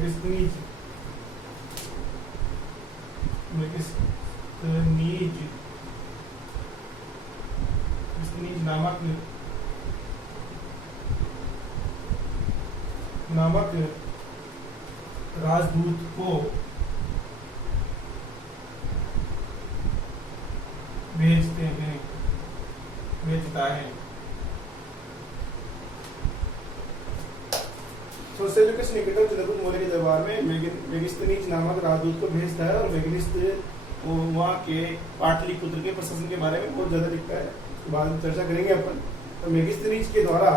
मेगास्थनीज नामक राजदूत को भेजता है। तो सेल्यूकस निकेटर चंद्रगुप्त मौर्य के दरबार में मेगास्थनीज नामक राजदूत को भेजता है और मेगास्थनीज वहाँ के पाटलिपुत्र के प्रशासन के बारे में बहुत ज्यादा लिखता है, बाद में चर्चा करेंगे अपन। तो मेगास्थनीज के द्वारा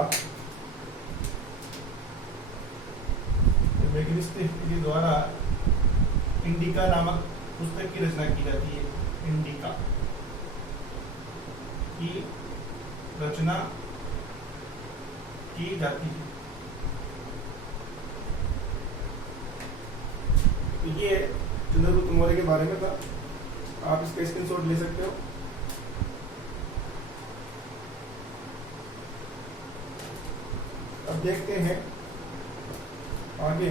इंडिका नामक पुस्तक की रचना की जाती है। इंडिका की रचना की जाती है। ये चंद्रगुप्त मौर्य के बारे में था, आप इसका स्क्रीनशॉट ले सकते हो। अब देखते हैं आगे।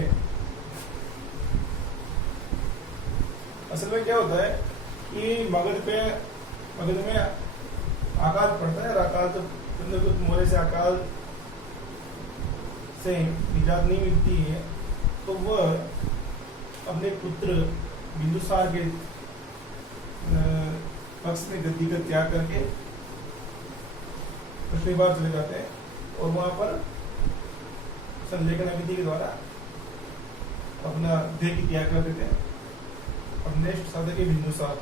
असल में क्या होता है कि मगध में अकाल पड़ता है, और अकाल तो चंद्रगुप्त मौर्य से अकाल से निजात नहीं मिलती है, तो वह अपने पुत्र बिंदुसार के पक्ष में गद्दी का त्याग करके पिछली बार चले जाते हैं और वहां पर संलेखना विधि के द्वारा अपना देह की त्याग कर देते हैं। और नेक्स्ट साधक है बिंदुसार।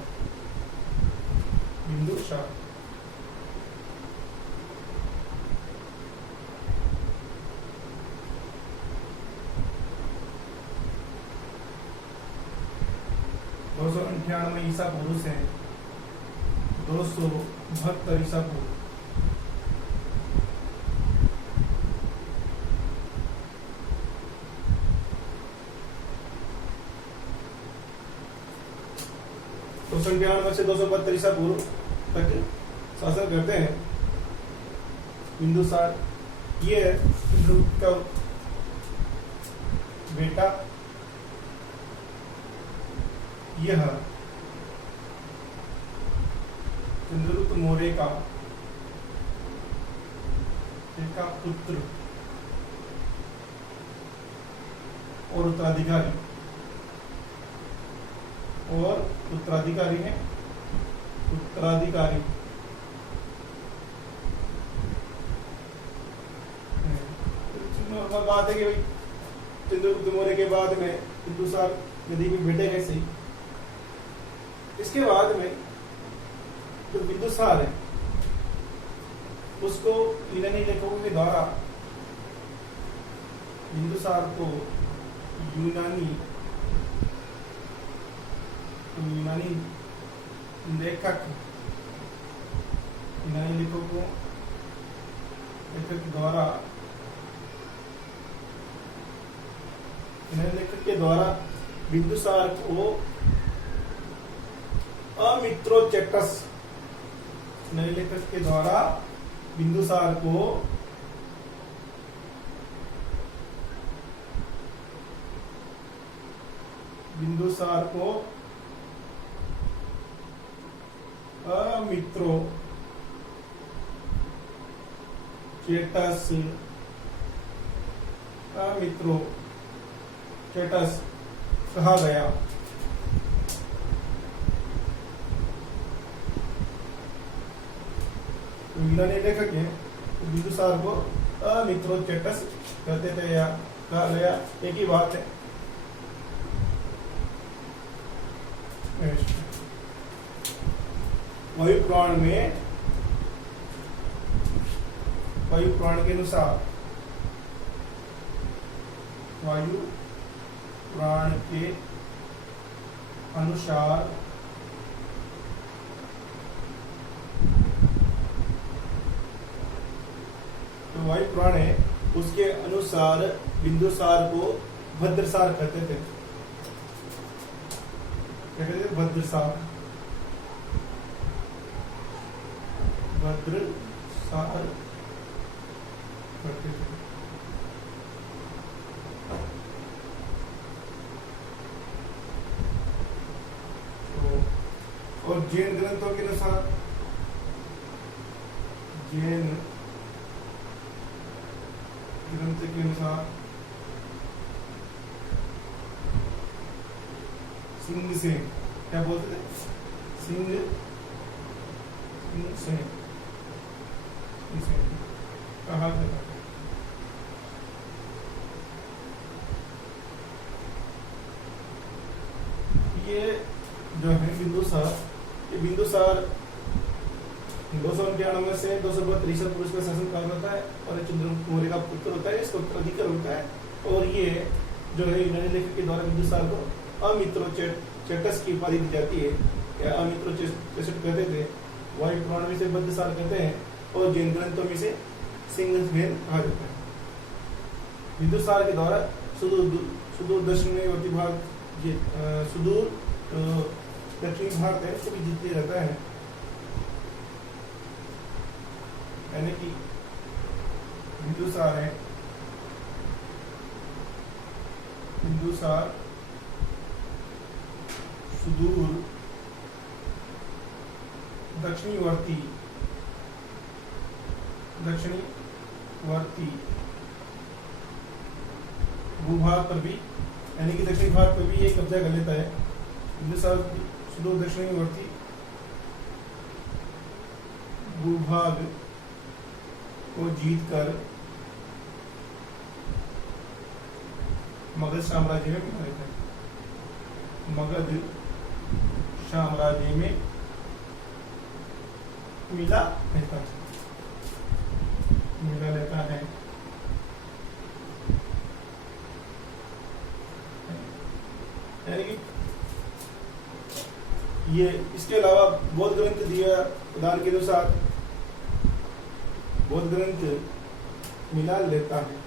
दो सौ 98 ईसा पूर्व से 272 ईसा पूर्व। तो 298 से 272 ईसा पूर्व तक शासन करते हैं बिंदुसार। ये चंद्रगुप्त का बेटा यह चंद्रगुप्त मौर्य का पुत्र और उत्तराधिकारी है। नॉर्मल बात है कि भाई चंद्रगुप्त मौर्य के बाद में बिंदुसार गद्दी में बैठेगा सही। इसके बाद में जो बिंदुसार है उसको यूनानी लेखकों के द्वारा बिंदुसार को यूनानी लेखक के द्वारा बिंदुसार को अमित्रोचेटस बिंदुसार को अमित्रोचेटस कहा गया। यूनानी लेखक है बिंदुसार को अमित्रोचेटस कहते थे या कहा गया, एक ही बात है। वायु पुराण के अनुसार तो वायु पुराण है, उसके अनुसार बिंदुसार को भद्रसार कहते थे। क्या कहते थे? भद्रसार कहते थे। जैन ग्रंथों के अनुसार, जैन ग्रंथ के अनुसार सिंह से, क्या बोलते थे, सिंह से कहा जाता है। ये जो है बिंदुसार, ये बिंदुसार 291 से 232 पुरुष का शासन काल होता है और ये चंद्रगुप्त मौर्य का पुत्र होता है, इसका उत्तराधिकार होता है। और ये जो है यूनानी लेखक के द्वारा बिंदुसार को अमित्रोचेटस की उपाधि दी जाती है, या अमित्रोचेटस कहते थे, वायु पुराण में से बद्धसार कहते हैं, और जैन ग्रंथों में से सिंहस्वेन कहा जाता है। बिंदुसार के द्वारा सुदूर दक्षिणवर्ती भाग, सुदूर दक्षिणी भाग है उसको भी जीत लिया जाता है, यानी कि बिंदुसार है, बिंदुसार सुदूर दक्षिणवर्ती भूभाग पर भी, यानी कि दक्षिणी भाग पर भी ये कब्जा कर लेता है। बिंदुसार सुदूर दक्षिणवर्ती भूभाग को जीतकर मगध साम्राज्य में मिला लेता है, मगध साम्राज्य में मिला लेता है। यानी कि ये, इसके अलावा बौद्ध ग्रंथ दिया प्रदान के अनुसार बौद्ध ग्रंथ मिला लेता है।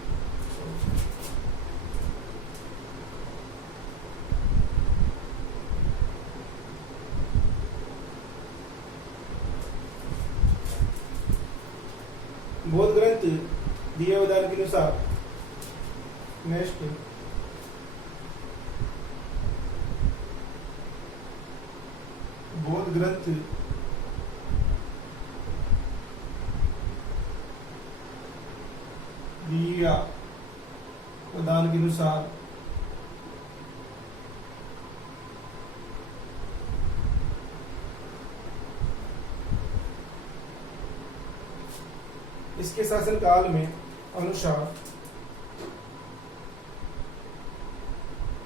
बौद्ध ग्रंथ दिए उदाहरण के अनुसार, नेक्स्ट बौद्ध ग्रंथ दिया उदाहरण के अनुसार इसके शासन काल में अनुसार,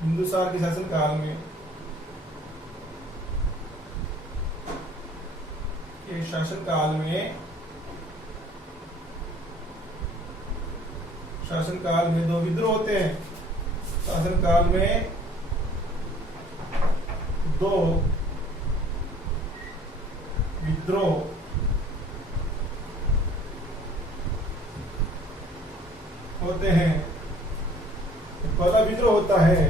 बिंदुसार के शासन काल में शासन काल में दो विद्रोह होते हैं। शासन काल में दो विद्रोह होते हैं। पहला विद्रोह होता है,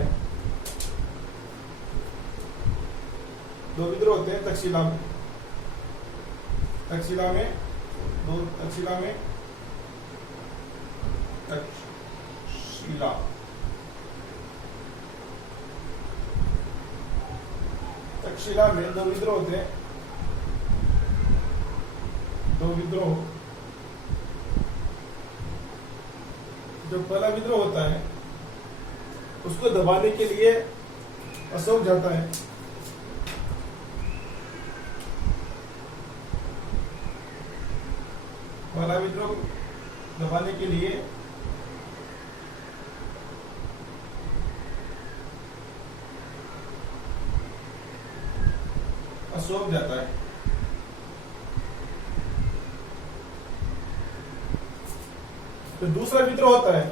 दो विद्रोह होते हैं तक्षशिला में, तक्षशिला में दो विद्रोह होते हैं, दो विद्रोह। जो पहला विद्रोह होता है उसको दबाने के लिए अशोक जाता है, पहला विद्रोह दबाने के लिए अशोक जाता है। तो दूसरा विद्रोह होता है,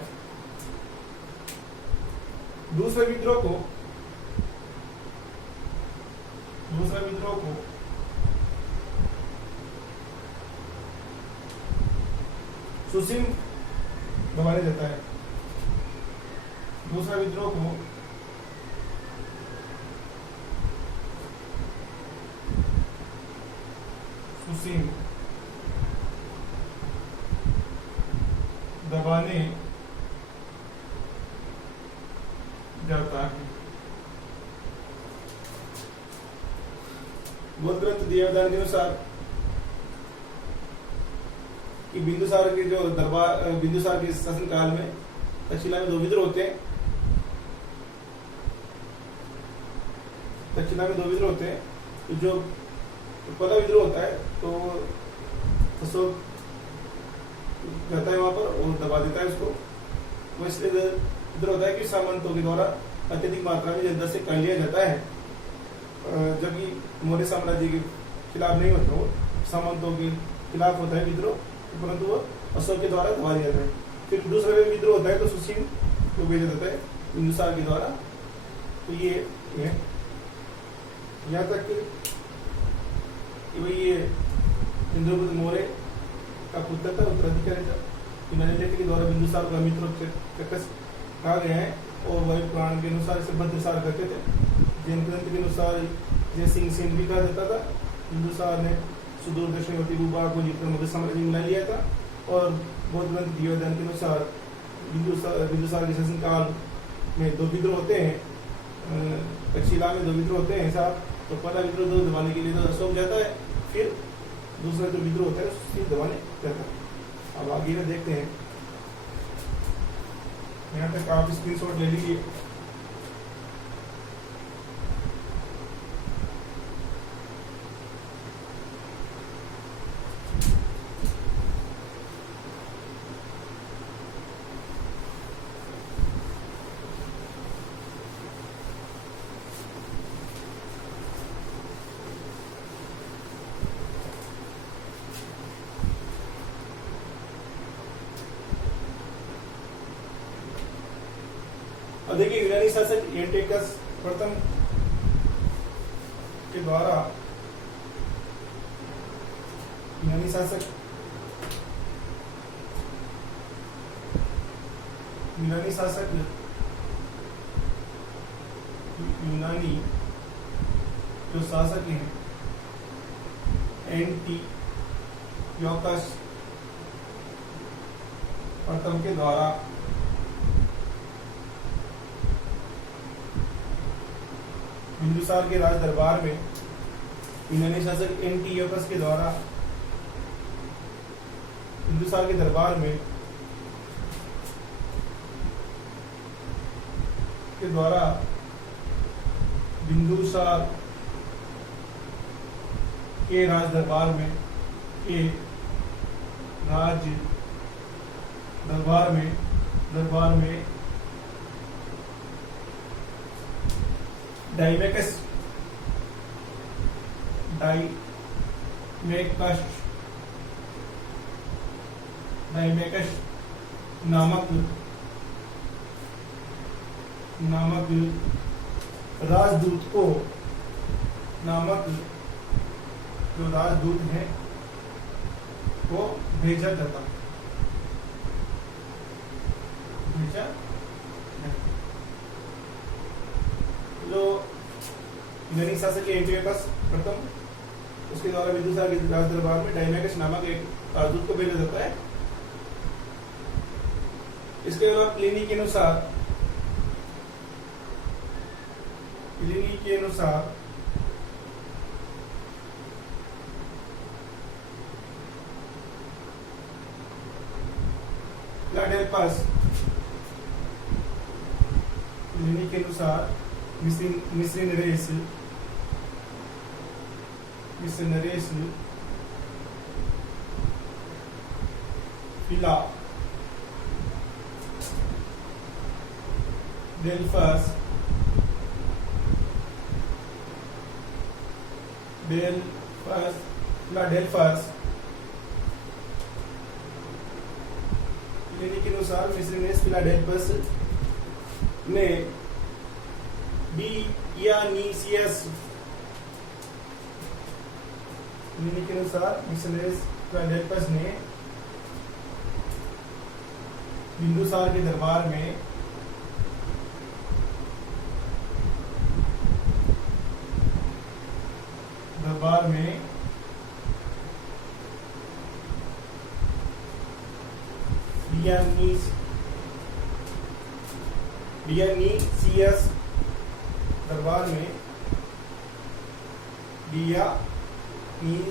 दूसरे विद्रोह को सुसिम दबाने देता है, दूसरा विद्रोह को सुसिम दबाने जाता है। बौद्ध ग्रंथ देवदान के अनुसार कि बिंदुसार के जो दरबार, बिंदुसार के शासन काल में तक्षशिला में 2 विद्रोह होते हैं। तक्षशिला में 2 विद्रोह होते हैं। तो जो पहला विद्रोह होता है तो अशोक जाता है वहां पर और दबा देता है उसको। वो इसलिए विद्रोह होता है कि सामंतों के द्वारा अत्यधिक मात्रा में जनता से कर लिया जाता है, जबकि मौर्य साम्राज्य के खिलाफ नहीं होता, वो सामंतों के खिलाफ होता है विद्रोह, परंतु वो अशोक के द्वारा दबा दिया जाता है। फिर दूसरा विद्रोह होता है तो सुशील को भेजा जाता है बिंदुसार के द्वारा। तो ये यहाँ तक कि भाई ये इंद्रगुप्त मौर्य का पुत्र था, उत्तराधिकारी था। के द्वारा बिंदुसार का मित्र कहा गया है और वही पुराण के अनुसार इसे भद्रसार करते थे। जैन ग्रंथ के अनुसार जय सिंह सेन भी कहा जाता था। बिंदुसार ने सुदूर दक्षिणवर्ती भूभाग को जीतकर मगध साम्राज्य में मिला लिया था। और बौद्ध ग्रंथ दिव्यदान के अनुसार बिंदुसार के शासन काल में 2 विद्रोह होते हैं, तक्षशिला में 2 विद्रोह होते हैं ऐसा। तो पहला विद्रोह तो दबाने के लिए तो अशोक जाता है, फिर दूसरा जो विद्रोह होता है उसको दबाने जाता है। अब आगे में देखते हैं, यहाँ तक आप स्क्रीनशॉट ले लीजिए। देखिए यूनानी शासक एंटियकस प्रथम के द्वारा यूनानी शासक यूनानी जो शासक हैं एंटियोकस प्रथम के द्वारा बिंदुसार के राज दरबार में यूनानी शासक एंटियोकस के द्वारा बिंदुसार के दरबार में के द्वारा बिंदुसार के राज दरबार में दरबार में डाइमेकस नामक राजदूत को जो राजदूत है वो भेजा जाता। जो यूनानी शासक एंटियोकस प्रथम, उसके द्वारा बिंदुसार के राज दरबार में डाइमेकस नामक एक राजदूत को भेजा जाता है। इसके अलावा प्लिनी के अनुसार प्लिनी के अनुसार मिस्री नरेश फिला डेल्फस के अनुसार मिस्रीनेस फिलाडेल्फस ने डियानीसियस के अनुसार मिस्रीनेस फिलाडेल्फस ने बिंदुसार के दरबार में डियानीसियस दरबार में डियानीसियस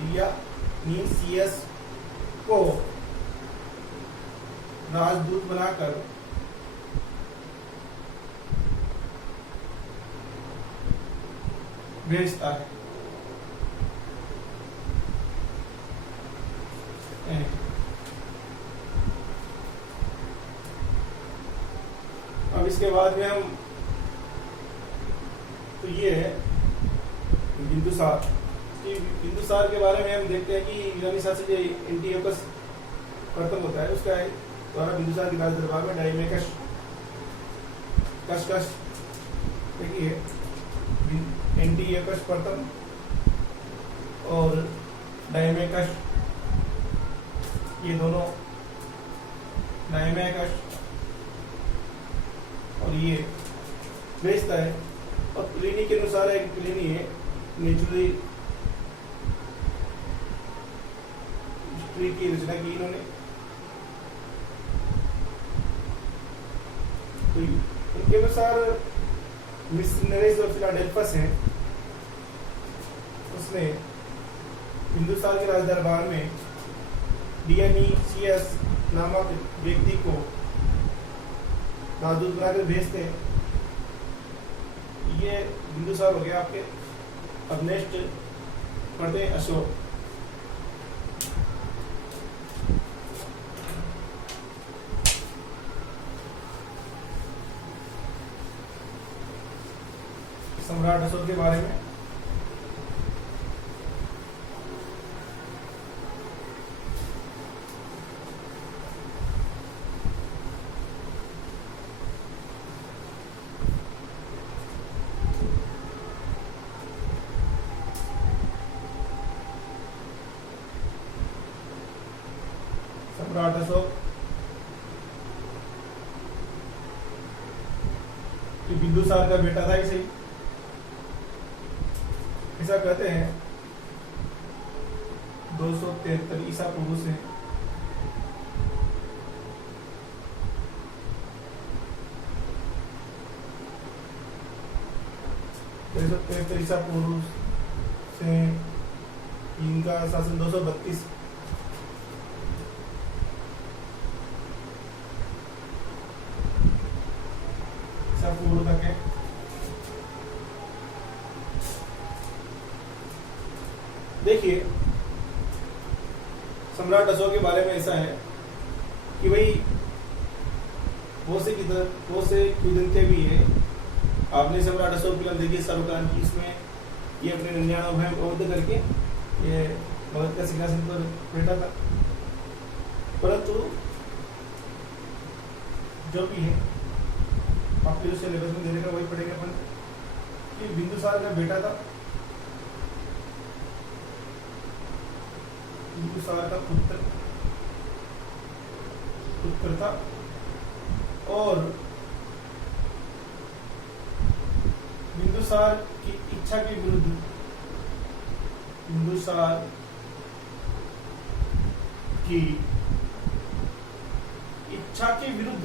डियानीसियस को राजदूत बनाकर भेजता है। अब इसके बाद में हम तो ये है बिंदुसार। बिंदुसार के बारे में हम देखते हैं कि यूनानी शासक एंटियोकस प्रथम होता है, उसका द्वारा बिंदुसार के राज दरबार में डायमेकस देखिए एंटियोकस प्रथम और डायमेकस, ये दोनों डायमेकस और ये भेजता है। और प्लिनी के अनुसार एक प्लिनी है नेचुरली हिस्ट्री की रचना की इन्होंने, तो उनके अनुसार मिशनरीज ऑफ फिलाडेल्फस है, उसने बिंदुसार के राज दरबार में डियानीसियस नामक व्यक्ति को राजदूत बनाकर भेजते हैं। ये बिंदुसार हो गया आपके। अब नेक्स्ट पढ़ते हैं अशोक। सम्राट अशोक के बारे में सम्राट अशोक बिंदुसार का बेटा था, इसे ऐसा कहते हैं 273 ईसा पूर्व से 373 ईसा पूर्व से इनका शासन 232 ईसा पूर्व तक है। देखिए सम्राट अशोक के बारे में ऐसा है कि भाई वो से किदंते भी है। आपने सम्राट अशोक की फिल्म देखी शाहरुख खान की, इसमें ये अपने 99 भाई अवध करके ये मगध का सिंहासन पर बैठा था। परंतु जो भी है आपके जो सिलेबस में देने का वही पढ़ेंगे अपन कि बिंदुसार का बेटा था, बिंदुसार का पुत्र था और बिंदुसार की इच्छा के विरुद्ध बिंदुसार की इच्छा के विरुद्ध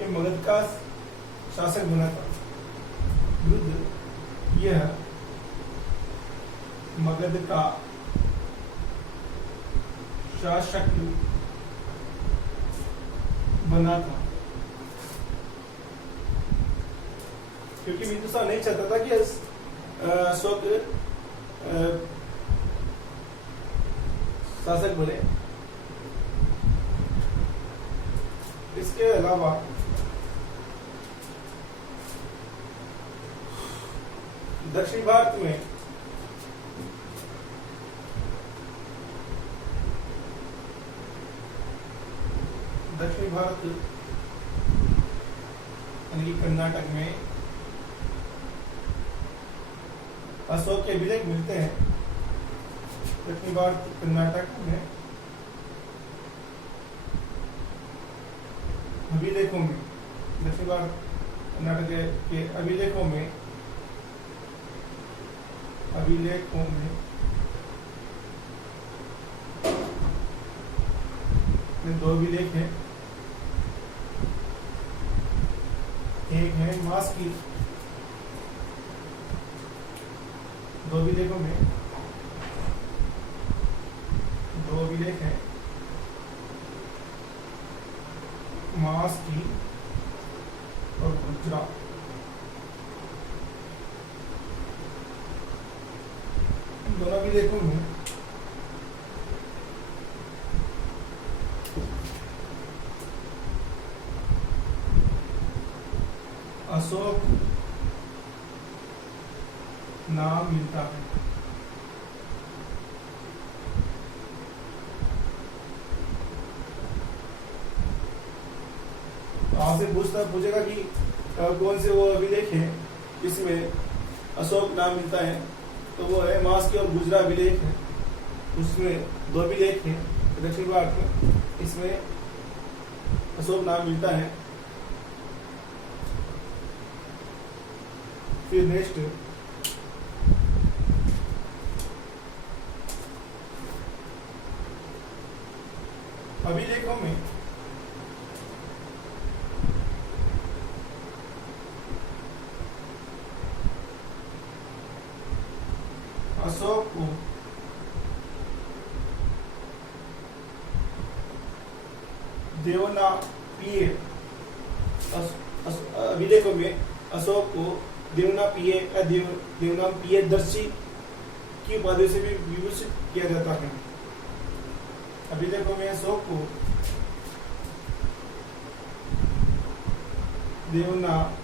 ये मगध का शासक बना था। विरुद्ध यह मगध का शासक बना था, क्योंकि बिंदुसार नहीं चाहता था कि अशोक शासक बने। इसके अलावा दक्षिण भारत में यानी कर्नाटक में अशोक के अभिलेख मिलते हैं। दक्षिण भारत कर्नाटक में अभिलेखों में दक्षिण भारत कर्नाटक के अभिलेखों में में दो अभिलेख हैं। एक है मास की, दो अभिलेखों में दो अभिलेख हैं मास की और गुजरा। दोनों अभिलेखों में अशोक नाम मिलता है। तो आपसे पूछेगा कि कौन से वो अभिलेख हैं जिसमें अशोक नाम मिलता है, तो वो है मास की और गुजरा अभिलेख है। उसमें दो अभिलेख हैं दक्षिण भारत में, इसमें अशोक नाम मिलता है। फिर नेक्स्ट अभिलेखों में अशोक को देवनापिय, अभिलेखों में अशोक को देवनापिय या देवनापिय दर्शी की उपाधि से भी विभूषित किया जाता है। अभिलेखों में अशोक को देवनापिय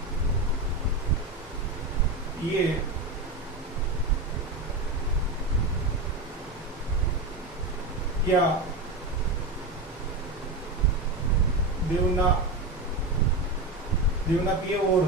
या देवनापिय और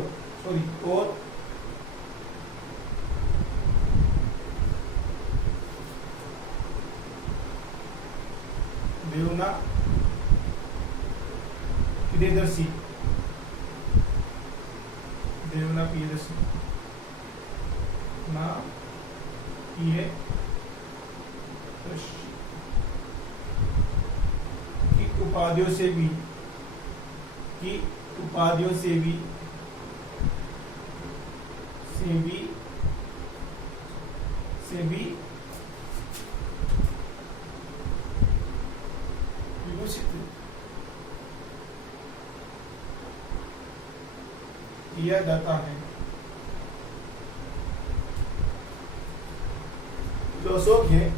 देवनापियदर्शी ना पिय की उपाधियों से भी विभूषित किया जाता है। जो अशोक है